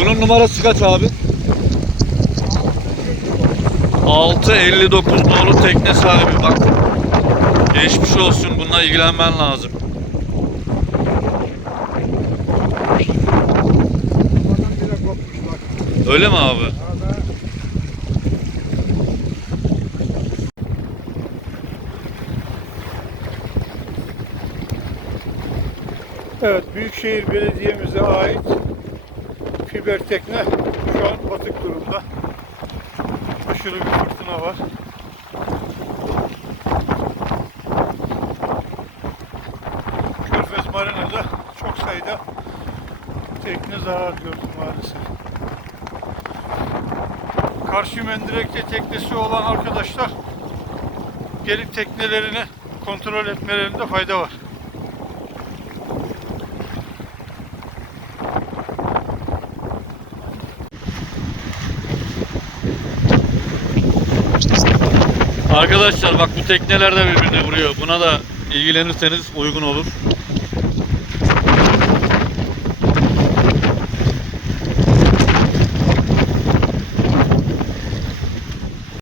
Teknenin numarası kaç abi? 659 nolu tekne sahibi bak. Geçmiş olsun bununla ilgilenmen lazım. Öyle mi abi? Evet, Büyükşehir Belediye'mize ait fiber tekne şu an batık durumda. Aşırı bir fırtına var. Körfez Marina'da çok sayıda tekne zarar gördü maalesef. Karşı mendirekte teknesi olan arkadaşlar gelip teknelerini kontrol etmelerinde fayda var. Arkadaşlar bak bu tekneler de birbirine vuruyor. Buna da ilgilenirseniz uygun olur.